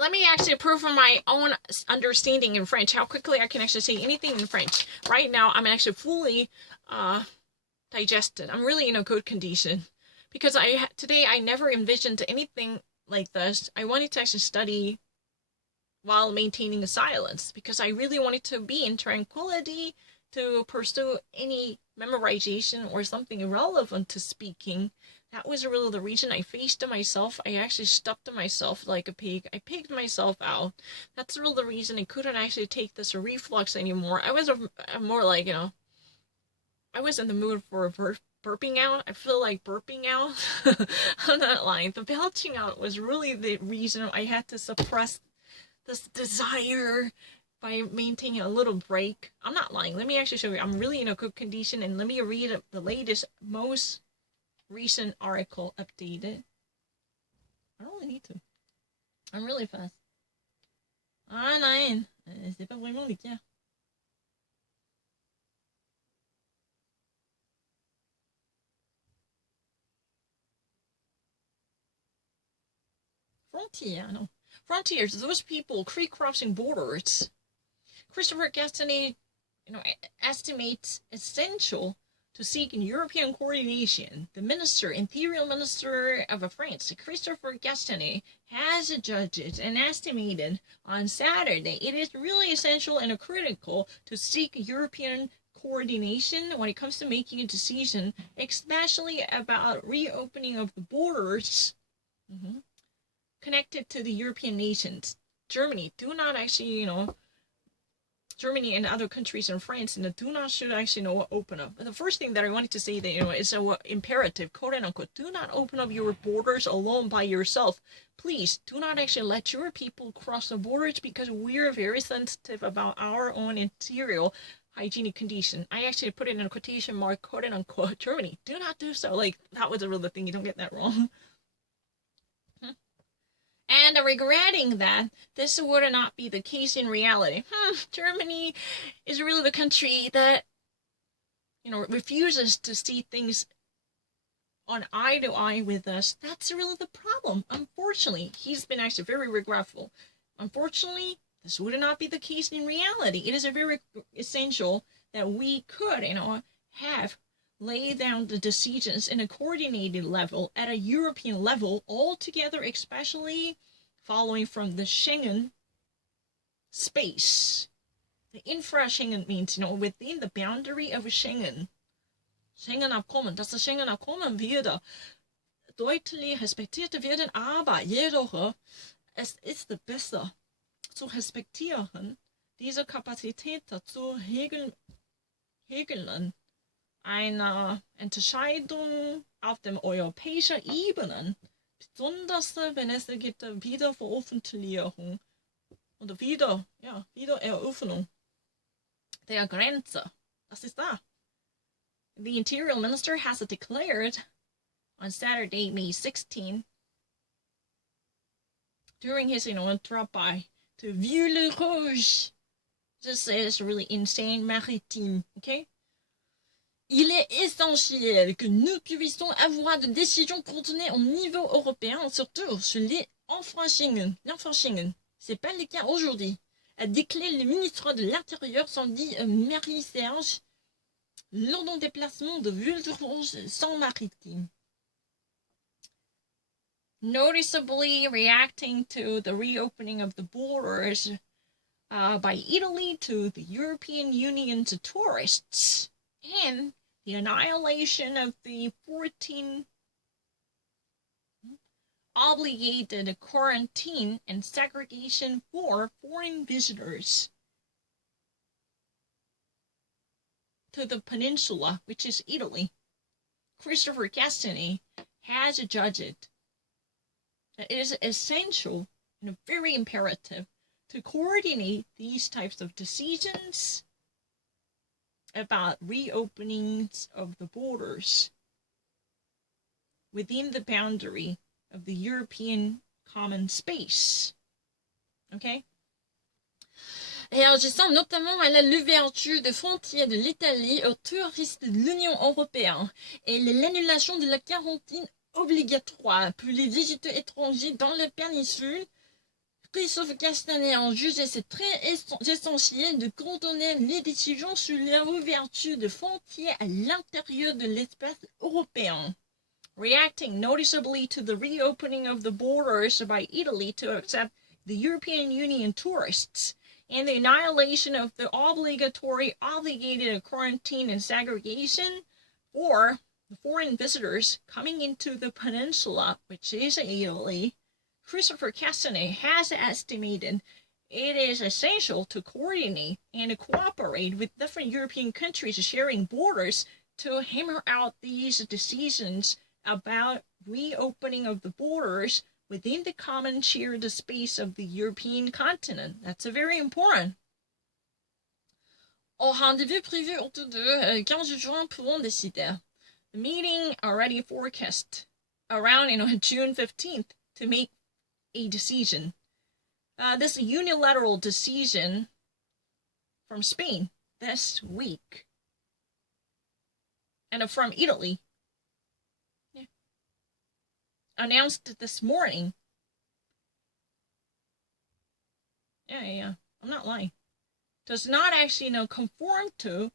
Let me actually prove from my own understanding in French how quickly I can actually say anything in French. Right now, I'm actually fully digested. I'm really in a good condition because today I never envisioned anything like this. I wanted to actually study while maintaining a silence because I really wanted to be in tranquility to pursue any memorization or something irrelevant to speaking. That was really the reason I faced myself. I actually stuffed myself like a pig. I pigged myself out. That's really the reason I couldn't actually take this reflux anymore. I was more like, I was in the mood for burping out. I feel like burping out. I'm not lying. The belching out was really the reason I had to suppress this desire by maintaining a little break. I'm not lying. Let me actually show you. I'm really in a good condition, and let me read the latest, most recent article updated. I don't really need to. I'm really fast. Ah, non, c'est pas vraiment le cas. Frontier, no. Frontiers, those people crossing borders. Christopher Castanet, estimates essential to seek European coordination. The Interior Minister of France, Christopher Castanet, has judged and estimated on Saturday it is really essential and critical to seek European coordination when it comes to making a decision, especially about reopening of the borders connected to the European nations. Germany do not actually, Germany and other countries in France do not should actually open up. But the first thing that I wanted to say that is imperative, quote unquote, do not open up your borders alone by yourself. Please do not actually let your people cross the borders because we're very sensitive about our own interior hygienic condition. I actually put it in a quotation mark, quote unquote, Germany. Do not do so. Like, that was a real thing. You don't get that wrong. And regretting that this would not be the case in reality. Germany is really the country that, refuses to see things on eye to eye with us. That's really the problem. Unfortunately, he's been actually very regretful. Unfortunately, this would not be the case in reality. It is very essential that we could, have lay down the decisions in a coordinated level at a European level altogether, especially following from the Schengen space. The infra-Schengen means, within the boundary of Schengen. Schengen-Abkommen, dass das Schengen-Abkommen wieder deutlich respektiert werden, aber jedoch es ist besser zu respektieren, diese Kapazität zu regeln, eine Entscheidung auf dem europäischen Ebene, besonders wenn es gibt Wiederveröffentlichung oder Wiedereröffnung der Grenze. Das ist da. The Interior Minister has declared on Saturday, May 16, during his, trip by to Vieux-le-Rouge. This is really insane maritime, okay? Il est essentiel que nous puissions avoir des décisions coordonnées au niveau européen, surtout sur les infra-Schengen. C'est pas le cas aujourd'hui, a déclaré le ministre de l'Intérieur samedi Marie-Serge lors d'un déplacement de Vieux-le-Rouge sans maritime. Noticeably reacting to the reopening of the borders by Italy to the European Union's tourists and the annihilation of the 14 obligated quarantine and segregation for foreign visitors to the peninsula, which is Italy. Christopher Castanet has judged that it is essential and very imperative to coordinate these types of decisions about reopenings of the borders within the boundary of the European common space. Okay? Réagissant notamment à l'ouverture des frontières de l'Italie aux touristes de l'Union européenne et l'annulation de la quarantaine obligatoire pour les visiteurs étrangers dans la péninsule, Christophe Castaner a jugé c'est très essentiel de coordonner les décisions sur la ouverture de frontières à l'intérieur de l'espace européen. Reacting noticeably to the reopening of the borders by Italy to accept the European Union tourists and the annihilation of the obligated quarantine and segregation for the foreign visitors coming into the peninsula, which is Italy, Christopher Castaner has estimated it is essential to coordinate and cooperate with different European countries sharing borders to hammer out these decisions about reopening of the borders within the common shared space of the European continent. That's very important. Au rendez-vous prévu autour de 15 juin pourront décider. The meeting already forecast around June 15th to make a decision. This unilateral decision from Spain this week and from Italy announced this morning. Yeah, I'm not lying. Does not actually conform to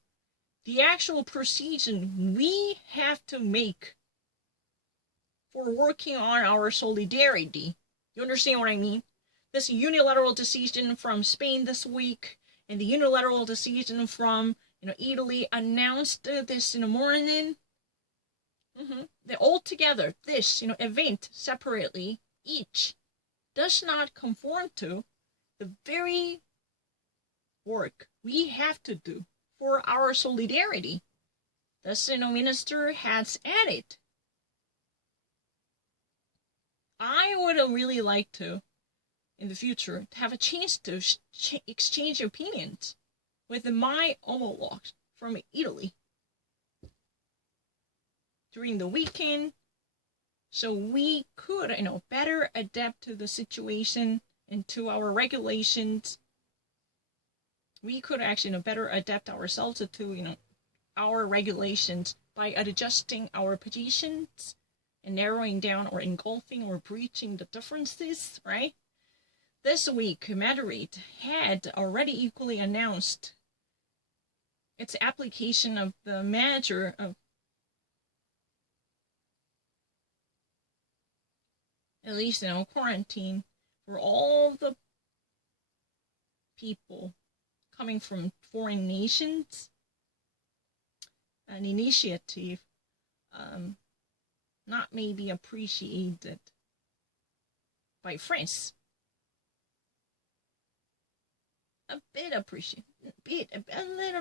the actual procedure we have to make for working on our solidarity. You understand what I mean? This unilateral decision from Spain this week and the unilateral decision from Italy announced this in the morning. They all together, this event separately, each does not conform to the very work we have to do for our solidarity. Thus, minister has added. I would really like to, in the future, to have a chance to exchange opinions with my homologues from Italy during the weekend, so we could, better adapt to the situation and to our regulations. We could actually, better adapt ourselves to, our regulations by adjusting our positions and narrowing down or engulfing or breaching the differences, right? This week, Madrid had already equally announced its application of the measure of at least quarantine for all the people coming from foreign nations. An initiative not maybe appreciated by France. A little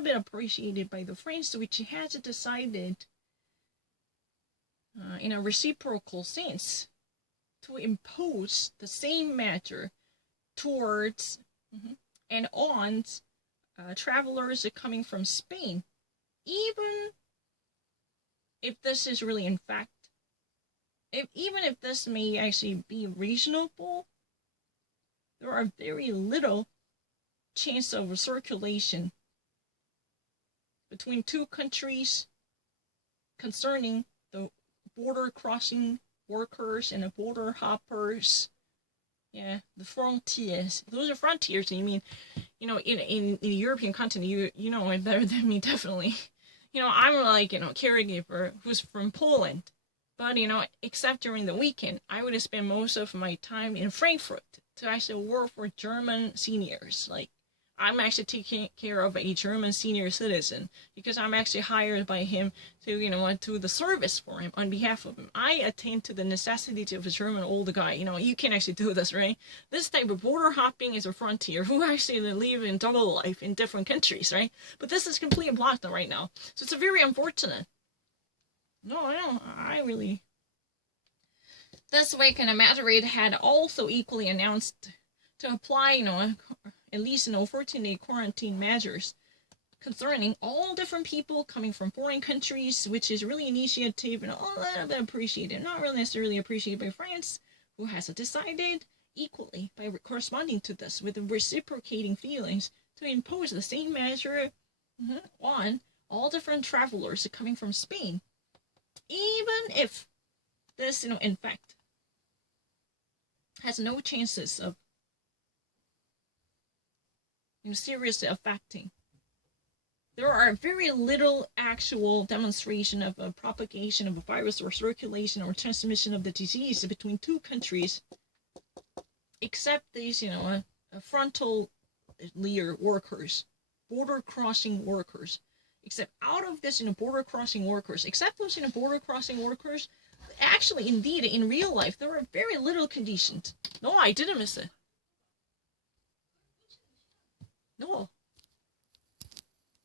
bit appreciated by the France, which has decided in a reciprocal sense to impose the same measure towards and on travelers coming from Spain, even if this is really in fact, even if this may actually be reasonable, there are very little chance of circulation between two countries concerning the border crossing workers and the border hoppers. Yeah, the frontiers. Those are frontiers. I mean, in the European continent, you know it better than me, definitely. I'm like, caregiver who's from Poland. But, except during the weekend, I would spend most of my time in Frankfurt to actually work for German seniors. Like, I'm actually taking care of a German senior citizen because I'm actually hired by him to, do the service for him on behalf of him. I attend to the necessities of a German old guy. You can actually do this, right? This type of border hopping is a frontier who actually live in double life in different countries, right? But this is completely blocked right now. So it's very unfortunate. No, I really. This week, Madrid had also equally announced to apply, at least 14-day quarantine measures concerning all different people coming from foreign countries, which is really initiative and a little bit appreciated, not really necessarily appreciated by France, who has decided equally by corresponding to this with reciprocating feelings to impose the same measure on all different travelers coming from Spain, even if this, in fact, has no chances of seriously affecting. There are very little actual demonstration of a propagation of a virus or circulation or transmission of the disease between two countries, except these, frontal layer workers, border crossing workers. Except out of this, border crossing workers, except those, border crossing workers, actually, indeed, in real life, there are very little conditions. No, I didn't miss it. No.